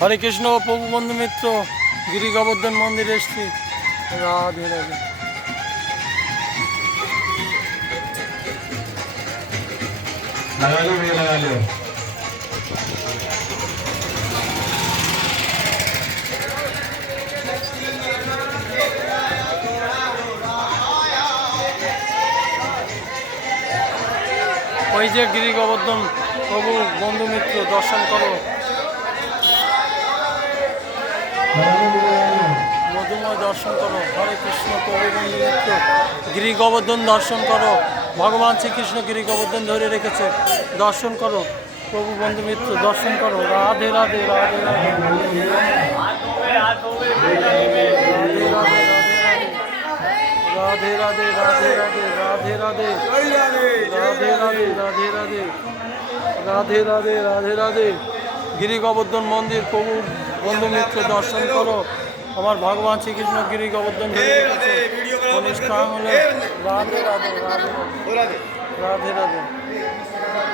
হরে কৃষ্ণ প্রভু বন্ধু মিত্র গিরি গোবর্ধন মন্দিরে এসছি। রাধে রাধে। ওই যে গিরি গোবর্ধন প্রভু বন্ধু মিত্র দর্শন করো, মধুময় দর্শন করো। হরে কৃষ্ণ প্রভু বন্ধু মিত্র গিরি গোবর্ধন দর্শন করো। ভগবান শ্রীকৃষ্ণ গিরি গোবর্ধন ধরে রেখেছে, দর্শন করো। প্রভু বন্ধু মিত্র দর্শন করো। রাধে রাধে রাধে রাধে রাধে রাধে রাধে রাধে রাধে রাধে রাধে রাধে রাধে রাধে রাধে রাধে রাধে। গিরি গোবর্ধন মন্দির প্রভু বন্ধু মিত্র দর্শন করো। আমার ভগবান শ্রীকৃষ্ণ গিরি গোবর্ধন ধরে রেখেছে। অনুষ্ঠান হলো রাধে রাধে রাধে রাধে রাধে।